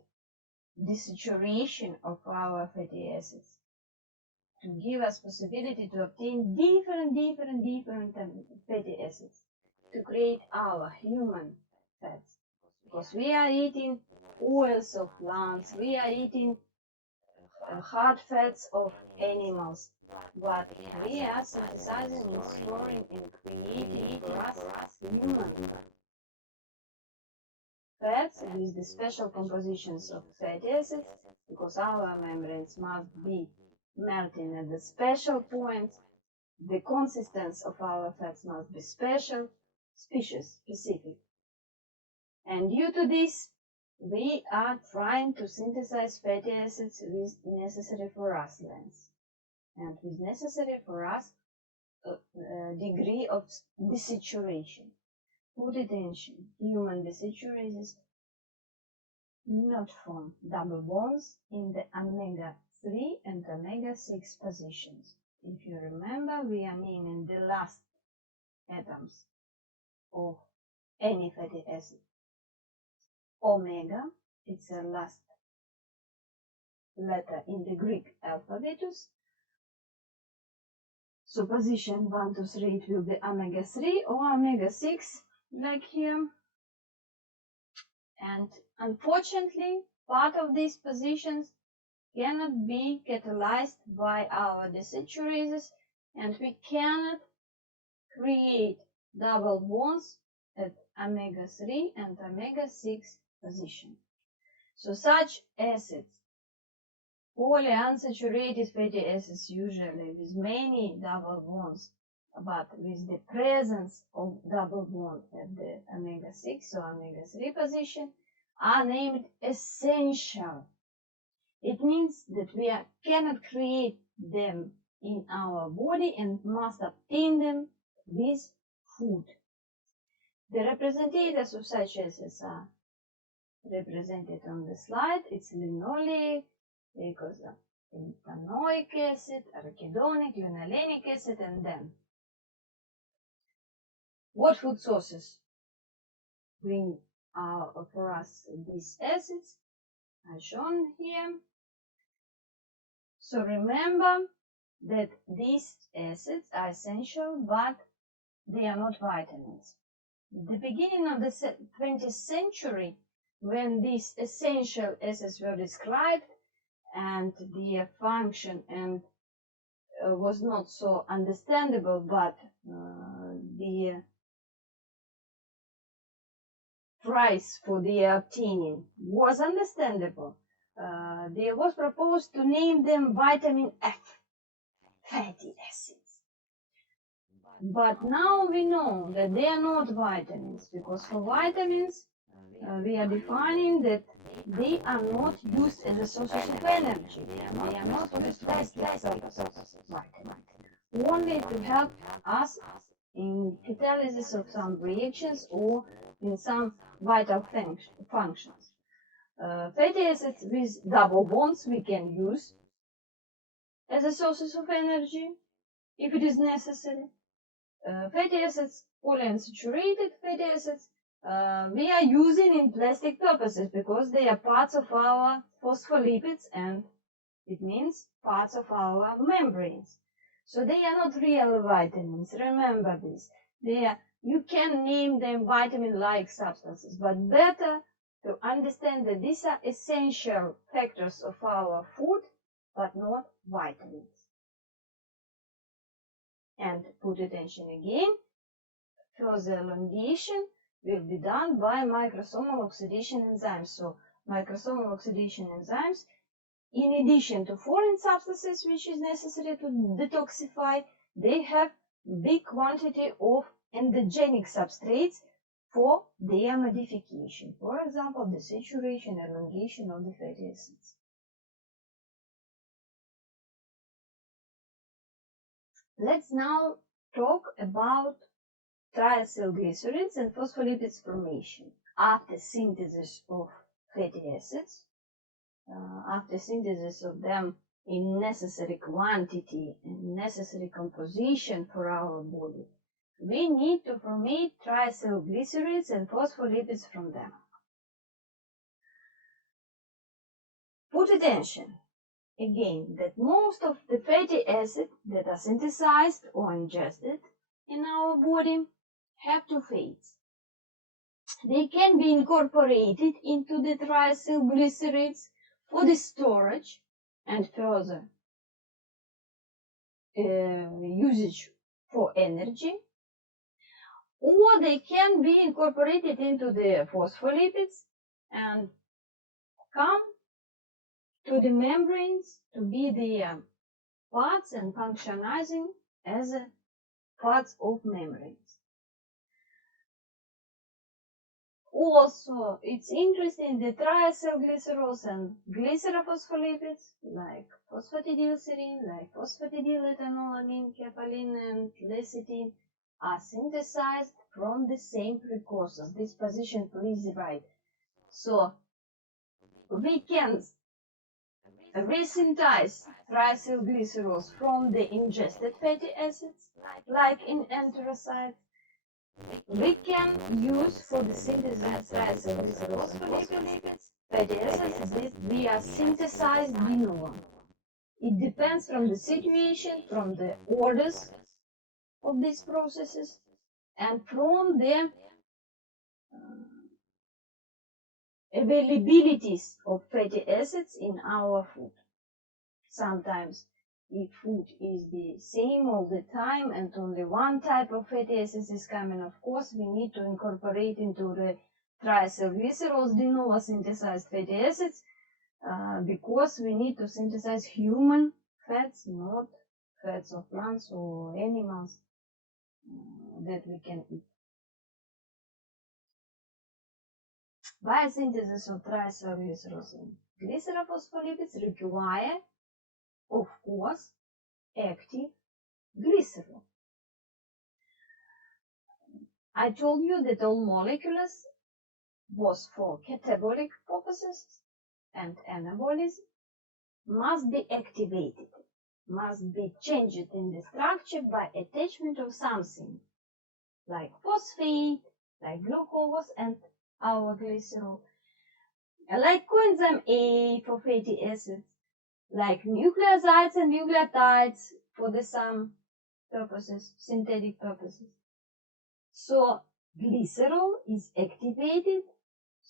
desaturation of our fatty acids to give us possibility to obtain different fatty acids to create our human fats. Because we are eating oils of plants, we are eating hard fats of animals, but we are synthesizing and storing and creating for us human fats with the special compositions of fatty acids, because our membranes must be melting at the special points. The consistency of our fats must be special, species specific. And due to this, we are trying to synthesize fatty acids with necessary for us lengths and with necessary for us degree of desaturation. Put attention, human desaturases not form double bonds in the omega-3 and omega-6 positions. If you remember, we are naming the last atoms of any fatty acid. Omega, it's the last letter in the Greek alphabetus. So position 1 to 3, it will be omega-3 or omega-6, like here. And unfortunately, part of these positions cannot be catalyzed by our desaturases, and we cannot create double bonds at omega-3 and omega-6 position. So such acids, polyunsaturated fatty acids usually with many double bonds, but with the presence of double bond at the omega-6 or omega-3 position, are named essential. It means that we cannot create them in our body and must obtain them with food. The representatives of such acids are represented on the slide. It's linoleic, icosapentaenoic acid, arachidonic, linolenic acid, and then what food sources bring for us these acids are shown here. So remember that these acids are essential, but they are not vitamins. The beginning of the 20th century, when these essential acids were described and their function and was not so understandable, but the price for their obtaining was understandable, there was proposed to name them vitamin F, fatty acids. But now we know that they are not vitamins, because for vitamins we are defining that they are not used as a source of energy. They are not for the plastic purposes, vitamins. Only to help us in catalysis of some reactions or in some vital functions. Fatty acids with double bonds we can use as a sources of energy if it is necessary. Fatty acids, polyunsaturated fatty acids, we are using in plastic purposes because they are parts of our phospholipids and It means parts of our membranes. So they are not real vitamins. Remember this. You can name them vitamin-like substances, but better to understand that these are essential factors of our food, but not vitamins. And put attention again, further elongation will be done by microsomal oxidation enzymes. So microsomal oxidation enzymes, in addition to foreign substances which is necessary to detoxify, they have big quantity of endogenic substrates for their modification. For example, the saturation, elongation of the fatty acids. Let's now talk about triacylglycerides and phospholipids formation after synthesis of fatty acids. After synthesis of them in necessary quantity and necessary composition for our body, we need to formate triacylglycerides and phospholipids from them. Put attention again that most of the fatty acids that are synthesized or ingested in our body have two fates. They can be incorporated into the triacylglycerides for the storage and further usage for energy, or they can be incorporated into the phospholipids and come to the membranes to be the parts and functionizing as parts of membranes. Also, it's interesting that triacylglycerols and glycerophospholipids, like phosphatidylserine, like phosphatidylethanolamine, capelin, and lecithin, are synthesized from the same precursors. This position, please write. So, we can resynthesize triacylglycerols from the ingested fatty acids, like in enterocytes. We can use for the synthesis triacylglycerols for lipids, fatty acids that we are synthesized de novo. It depends from the situation, from the orders of these processes, and from the availabilities of fatty acids in our food. Sometimes, if food is the same all the time and only one type of fatty acids is coming, of course, we need to incorporate into the triacylglycerols de novo synthesized fatty acids because we need to synthesize human fats, not fats of plants or animals that we can eat. Biosynthesis of triacylglycerols and glycerophospholipids require, of course, active glycerol. I told you that all molecules, both for catabolic purposes and anabolism, must be activated, must be changed in the structure by attachment of something, like phosphate, like glucose and our glycerol, like coenzyme A for fatty acids, like nucleosides and nucleotides for the some purposes, synthetic purposes. So glycerol is activated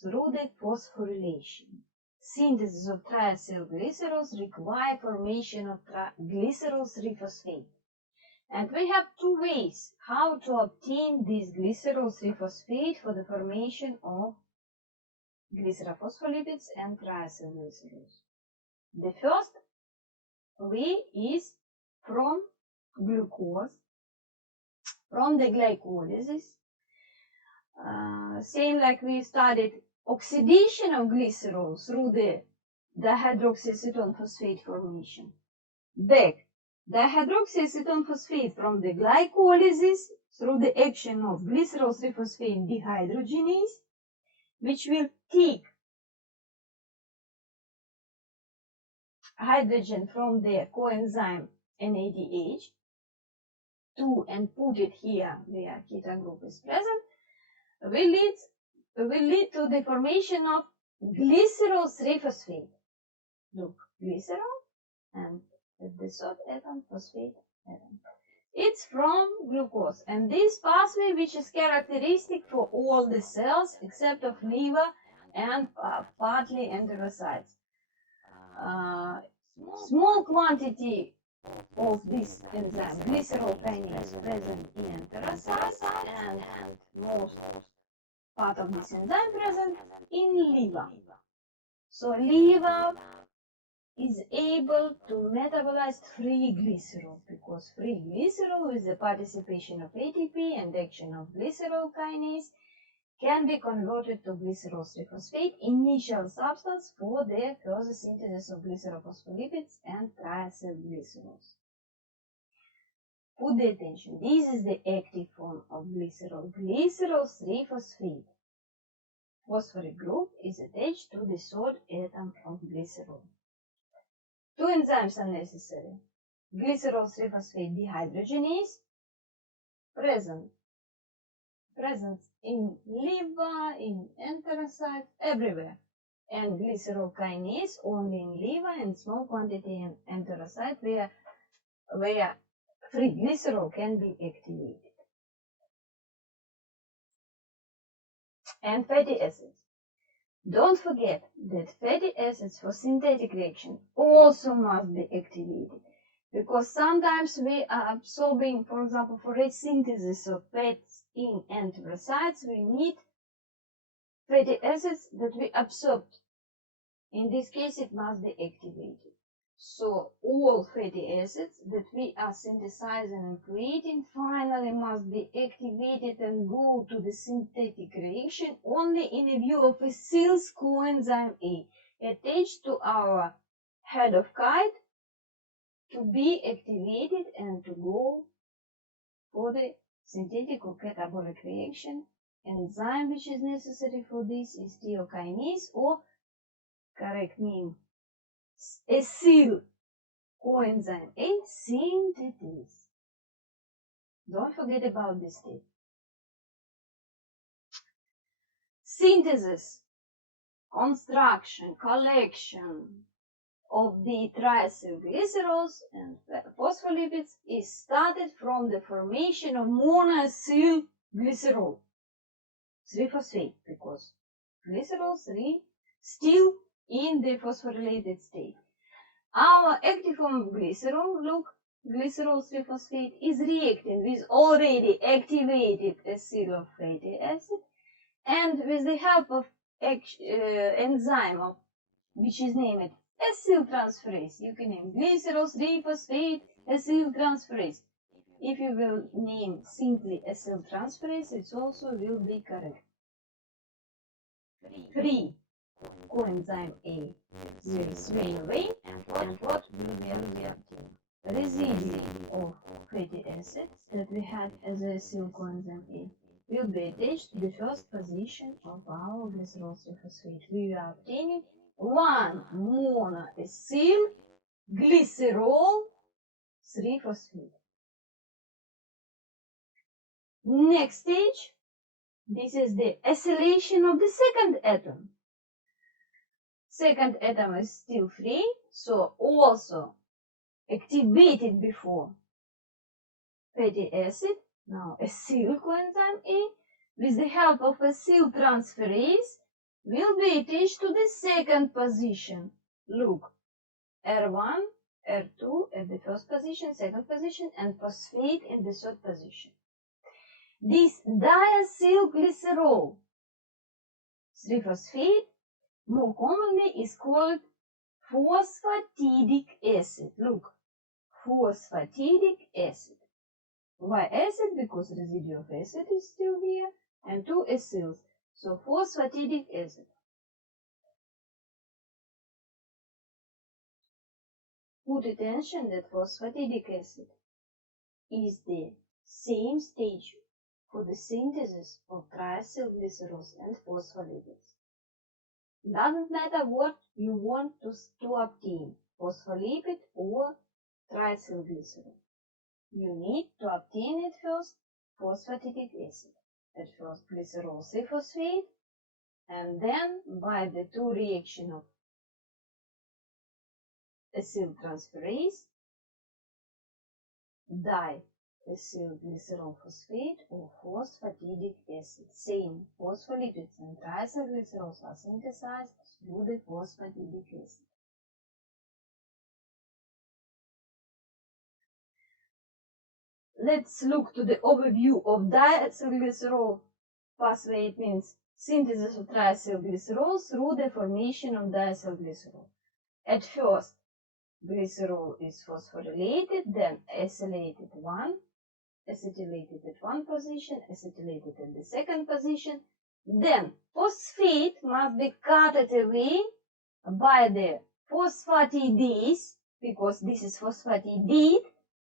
through the phosphorylation. Synthesis of triacylglycerols require formation of glycerol 3-phosphate. And we have two ways how to obtain this glycerol 3-phosphate for the formation of glycerophospholipids and triacylglycerols. The first way is from glucose, from the glycolysis. Same like we studied oxidation of glycerol through the dihydroxyacetone phosphate formation. Back, dihydroxyacetone phosphate from the glycolysis through the action of glycerol 3-phosphate dehydrogenase, which will take hydrogen from the coenzyme NADH and put it here where keto group is present, will lead to the formation of glycerol 3-phosphate. Look, glycerol and at the third atom, phosphate atom. It's from glucose, and this pathway, which is characteristic for all the cells except of liver and partly enterocytes. Small quantity of this enzyme, glycerol kinase, present in enterocytes, and most part of this enzyme present in liver. So liver is able to metabolize free glycerol, because free glycerol, with the participation of ATP and action of glycerol kinase, can be converted to glycerol 3-phosphate, initial substance for the further synthesis of glycerophospholipids and triacylglycerols. Put the attention, this is the active form of glycerol, glycerol 3-phosphate. Phosphoric group is attached to the third atom of glycerol. Two enzymes are necessary. Glycerol 3-phosphate dehydrogenase, present in liver, in enterocytes, everywhere. And glycerol kinase only in liver and small quantity in enterocyte where free glycerol can be activated. And fatty acids. Don't forget that fatty acids for synthetic reaction also must be activated, because sometimes we are absorbing, for example, for resynthesis of fats in enterocytes, we need fatty acids that we absorbed. In this case, it must be activated. So all fatty acids that we are synthesizing and creating finally must be activated and go to the synthetic reaction only in a view of acyl's coenzyme A attached to our head of kite to be activated and to go for the synthetic or catabolic reaction. Enzyme which is necessary for this is thiokinase, or correct name, acyl coenzyme A synthetase. Don't forget about this step. Synthesis, construction, collection of the triacylglycerols and phospholipids is started from the formation of monoacyl glycerol 3-phosphate, because glycerol 3 still in the phosphorylated state. Our active form of glycerol, look, glycerol 3-phosphate, is reacting with already activated acyl fatty acid, and with the help of enzyme which is named acyltransferase. You can name glycerol 3-phosphate acyltransferase. If you will name simply acyltransferase, it also will be correct. Free coenzyme A will swing away, and what will be obtained? Residue of fatty acids that we had as a acyl coenzyme A will be attached to the first position of our glycerol 3-phosphate. We are obtaining 1 monoacyl glycerol 3-phosphate. Next stage, this is the acylation of the second atom. Second atom is still free, so also activated before fatty acid, now acyl coenzyme A, with the help of acyltransferase, will be attached to the second position. Look, R1, R2 at the first position, second position, and phosphate in the third position. This diacylglycerol 3-phosphate more commonly is called phosphatidic acid. Look, phosphatidic acid. Why acid? Because residue of acid is still here, and 2 acyls. So phosphatidic acid. Put attention that phosphatidic acid is the same stage for the synthesis of triacylglycerols and phospholipids. Doesn't matter what you want to obtain, phospholipid or triacylglycerol. You need to obtain it first, phosphatidic acid. At first glycerol 3-phosphate, and then by the two reaction of acetyltransferase, diacylglycerol phosphate, or phosphatidic acid. Same phospholipids and triacylglycerols are synthesized through the phosphatidic acid. Let's look to the overview of diacylglycerol pathway. It means synthesis of triacylglycerol through the formation of diacylglycerol. At first, glycerol is phosphorylated, then acylated acetylated at one position, acetylated at the second position. Then phosphate must be cut away by the phosphatidase, because this is phosphatidate.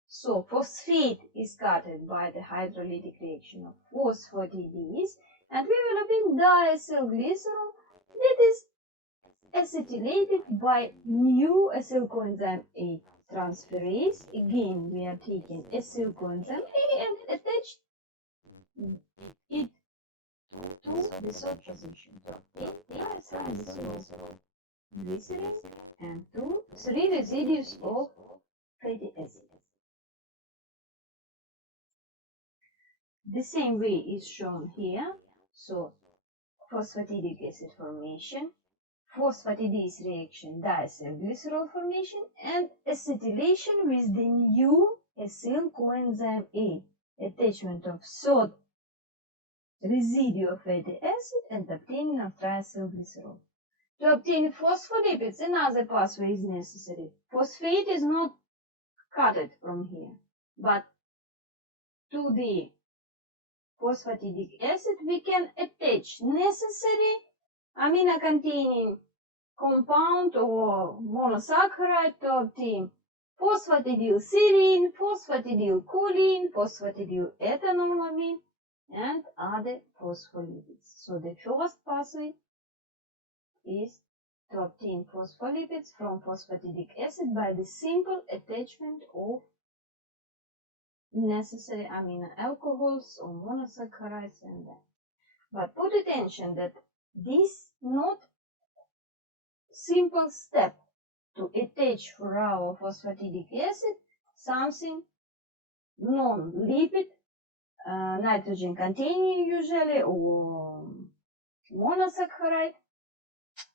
So phosphate is cut by the hydrolytic reaction of phosphatidase, and we will obtain diacylglycerol that is acetylated by new acyl coenzyme A transferase. Again, we are taking acyl coenzyme A and attach it to the third position. Diacylglycerol, glycerin, and 3 residues of fatty acid. The same way is shown here. So phosphatidic acid formation, phosphatidase reaction, diacylglycerol formation, and acetylation with the new acyl coenzyme A, attachment of third residue of fatty acid, and obtaining of triacylglycerol. To obtain phospholipids, another pathway is necessary. Phosphate is not cut from here, but to the phosphatidic acid we can attach necessary amino-containing compound or monosaccharide to obtain phosphatidylserine, phosphatidylcholine, phosphatidylethanolamine, and other phospholipids. So the first pathway is to obtain phospholipids from phosphatidic acid by the simple attachment of necessary amino alcohols or monosaccharides and that. But put attention that this not simple step to attach for our phosphatidic acid something non-lipid, nitrogen containing usually, or monosaccharide.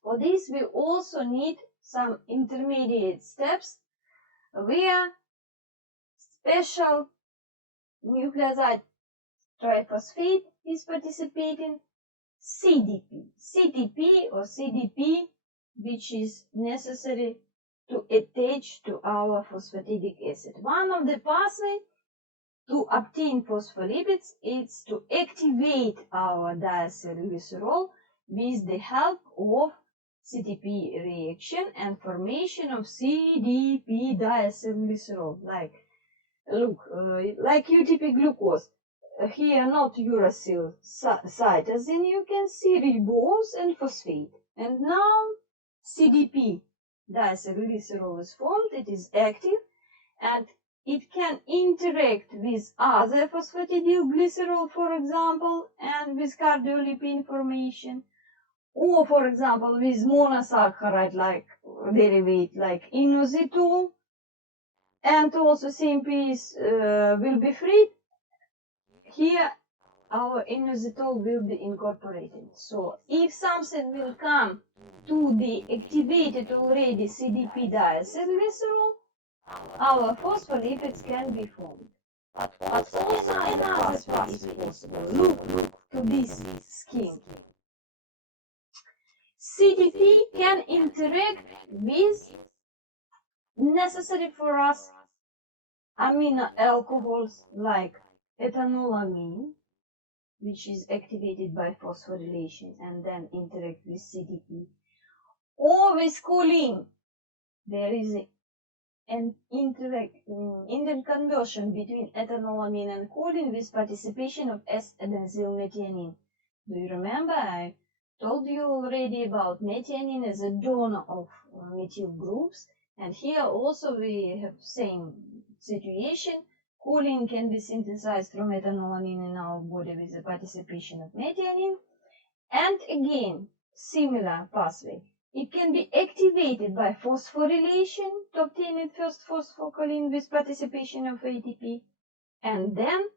For this we also need some intermediate steps where special nucleoside triphosphate is participating, CDP, CTP or CDP, which is necessary to attach to our phosphatidic acid. One of the pathways to obtain phospholipids is to activate our diacylglycerol with the help of CTP reaction and formation of CDP diacylglycerol. Like UTP glucose. Here not uracil cytosine, you can see ribose and phosphate. And now CDP diacylglycerol is formed, it is active, and it can interact with other phosphatidylglycerol, for example, and with cardiolipin formation, or for example with monosaccharide like derivative like inositol, and also CMPs will be free. Here our inositol will be incorporated. So if something will come to the activated already CDP diacylglycerol, our phospholipids can be formed. But also another path is possible. Look to this scheme. CDP can interact with necessary for us amino alcohols like ethanolamine, which is activated by phosphorylation and then interact with CDP, or with choline. There is an interconversion between ethanolamine and choline with participation of S-adenzylmethionine. Do you remember I told you already about methionine as a donor of methyl groups, and here also we have same situation. Choline can be synthesized from ethanolamine in our body with the participation of methionine, and again similar pathway. It can be activated by phosphorylation to obtain its first phosphocholine with participation of ATP, and then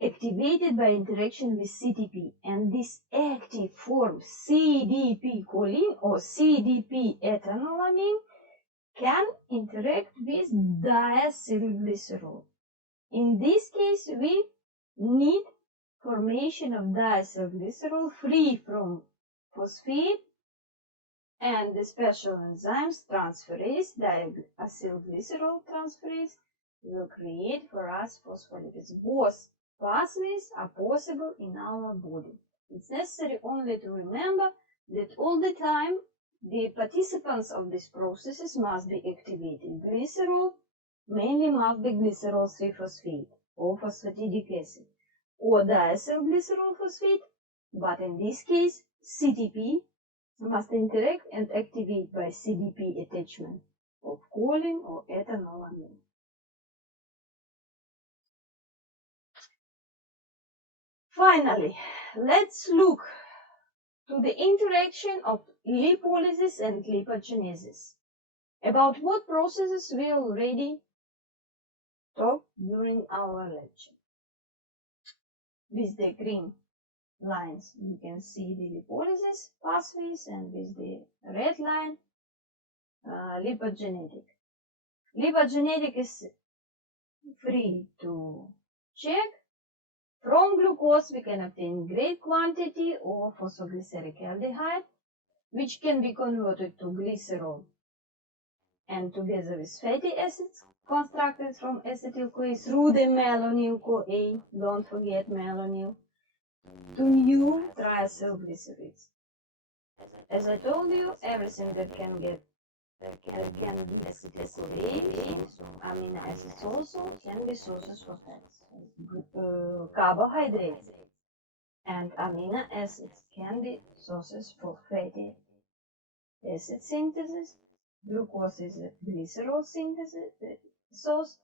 activated by interaction with CTP. And this active form, CDP choline or CDP ethanolamine, can interact with diacylglycerol. In this case, we need formation of diacylglycerol free from phosphate, and the special enzymes transferase, diacylglycerol transferase, will create for us phospholipids. Both pathways are possible in our body. It's necessary only to remember that all the time the participants of these processes must be activated. Glycerol mainly must be glycerol 3-phosphate or phosphatidic acid or diacylglycerol phosphate, but in this case CTP must interact and activate by CDP attachment of choline or ethanolamine. Finally, let's look to the interaction of lipolysis and lipogenesis. About what processes we already talked during our lecture. With the green lines you can see the lipolysis pathways, and with the red line lipogenetic. Lipogenetic is free to check. From glucose we can obtain great quantity of phosphoglyceric aldehyde, which can be converted to glycerol and together with fatty acids constructed from acetyl-CoA through the malonyl-CoA, don't forget malonyl, to new triacylglycerides. As I told you, everything that can give acetyl-CoA, amino acids also can be sources for fats. Carbohydrates and amino acids can be sources for fatty acid synthesis. Glucose is a glycerol synthesis source,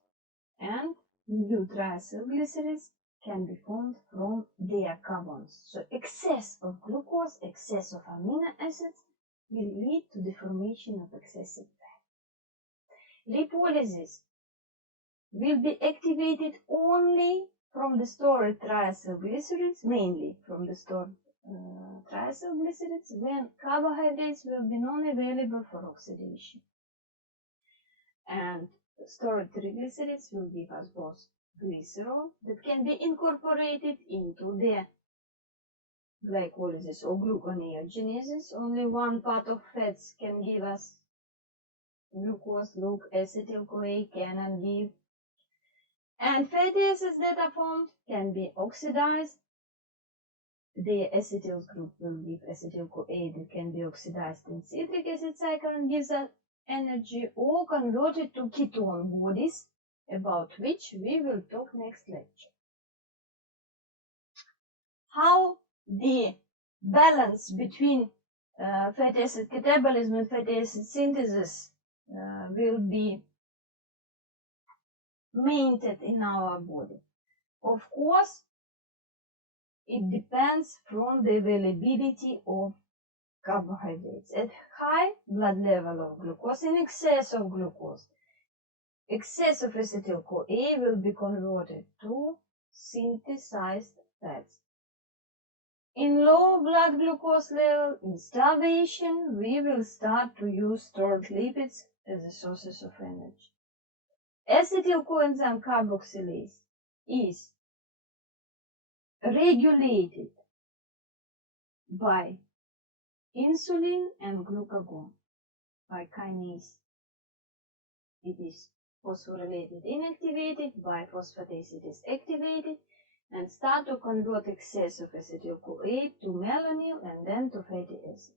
and new triacylglycerides can be formed from their carbons. So excess of glucose, excess of amino acids will lead to the formation of excessive fat. Lipolysis will be activated only from the stored triacylglycerides, mainly from the stored triacylglycerides, when carbohydrates will be non-available for oxidation. And stored triglycerides will give us both glycerol that can be incorporated into the glycolysis or gluconeogenesis. Only one part of fats can give us glucose. Look, acetyl-CoA cannot give. And fatty acids that are formed can be oxidized. The acetyl group will give acetyl-CoA that can be oxidized in citric acid cycle and gives us energy, or converted to ketone bodies, about which we will talk next lecture. How the balance between fatty acid catabolism and fatty acid synthesis will be maintained in our body. Of course, it depends from the availability of carbohydrates. At high blood level of glucose, in excess of glucose, excess of acetyl-CoA will be converted to synthesized fats. In low blood glucose level, in starvation, we will start to use stored lipids as a sources of energy. Acetyl coenzyme carboxylase is regulated by insulin and glucagon, by kinase. It is phosphorylated inactivated, by phosphatase it is activated, and start to convert excess of acetyl-CoA to malonyl and then to fatty acids.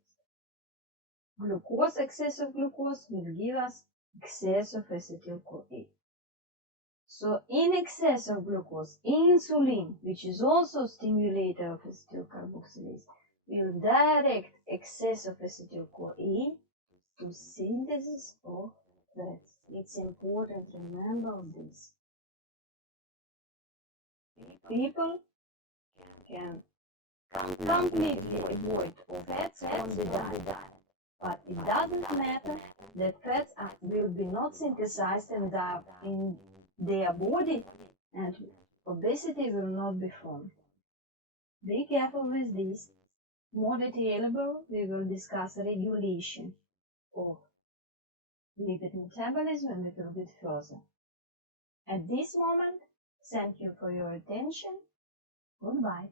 Glucose, excess of glucose will give us excess of acetyl-CoA. So in excess of glucose, insulin, which is also stimulator of acetyl carboxylase, will direct excess of acetyl-CoA to synthesis of fats. It's important to remember this. People can completely avoid fats on the diet. But it doesn't matter that fats will be not synthesized in their body, and obesity will not be formed. Be careful with this. More detailable, we will discuss regulation of lipid metabolism a little bit further. At this moment, thank you for your attention. Goodbye.